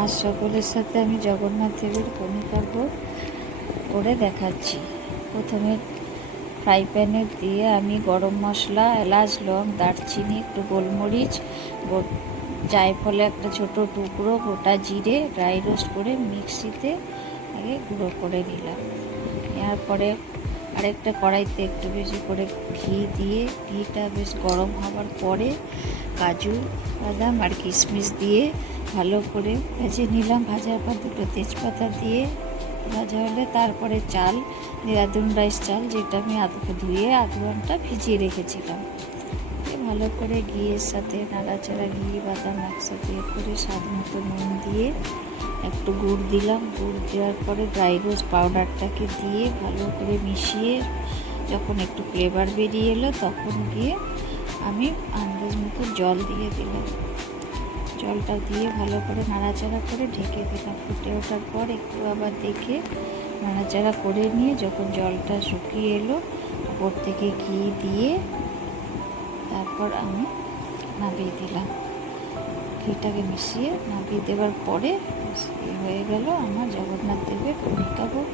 আজ সকলের সাথে আমি জগন্নাথ দেবের কণিকার ভোগ করে দেখাচ্ছি। প্রথমে ফ্রাই প্যানে দিয়ে আমি গরম মশলা, এলাচ, লং, দারচিনি, একটু গোলমরিচ, জায়ফলে একটা ছোট টুকরো, গোটা জিরে ড্রাই রোস্ট করে মিক্সিতে আগে গুঁড়ো করে নিলাম। নেওয়ার পরে আরেকটা কড়াইতে একটু বেশি করে ঘি দিয়ে, ঘিটা বেশ গরম হওয়ার পরে কাজু বাদাম আর কিশমিশ দিয়ে ভালো করে ভেজে নিলাম। ভাজার পর দুটো তেজপাতা দিয়ে ভাজা হলে তারপরে চাল, দেরাদুন রাইস চাল, যেটা আমি ধুয়ে আধ ঘন্টা ভিজিয়ে রেখেছিলাম, ভালো করে ঘিয়ের সাথে নাড়াচাড়া, ঘি বাদাম একসাথে করে স্বাদ মতো নুন দিয়ে একটু গুড় দিলাম। গুড় দেওয়ার পরে ড্রাই রোস্ট পাউডারটাকে দিয়ে ভালো করে মিশিয়ে যখন একটু ফ্লেভার বেরিয়ে এলো তখন গিয়ে আমি আন্দাজ মতো জল দিয়ে দিলাম। জলটা দিয়ে ভালো করে নাড়াচাড়া করে ঢেকে দিলাম। ফুটে ওঠার পর একটু আবার দেখে নাড়াচাড়া করে নিয়ে যখন জলটা শুকিয়ে এলো ওপর থেকে ঘি দিয়ে তারপর আমি নামিয়ে দিলাম। ঘিটাকে মিশিয়ে নামিয়ে দেওয়ার পরে হয়ে গেল আমার জগন্নাথ দেবের কণিকা ভোগ।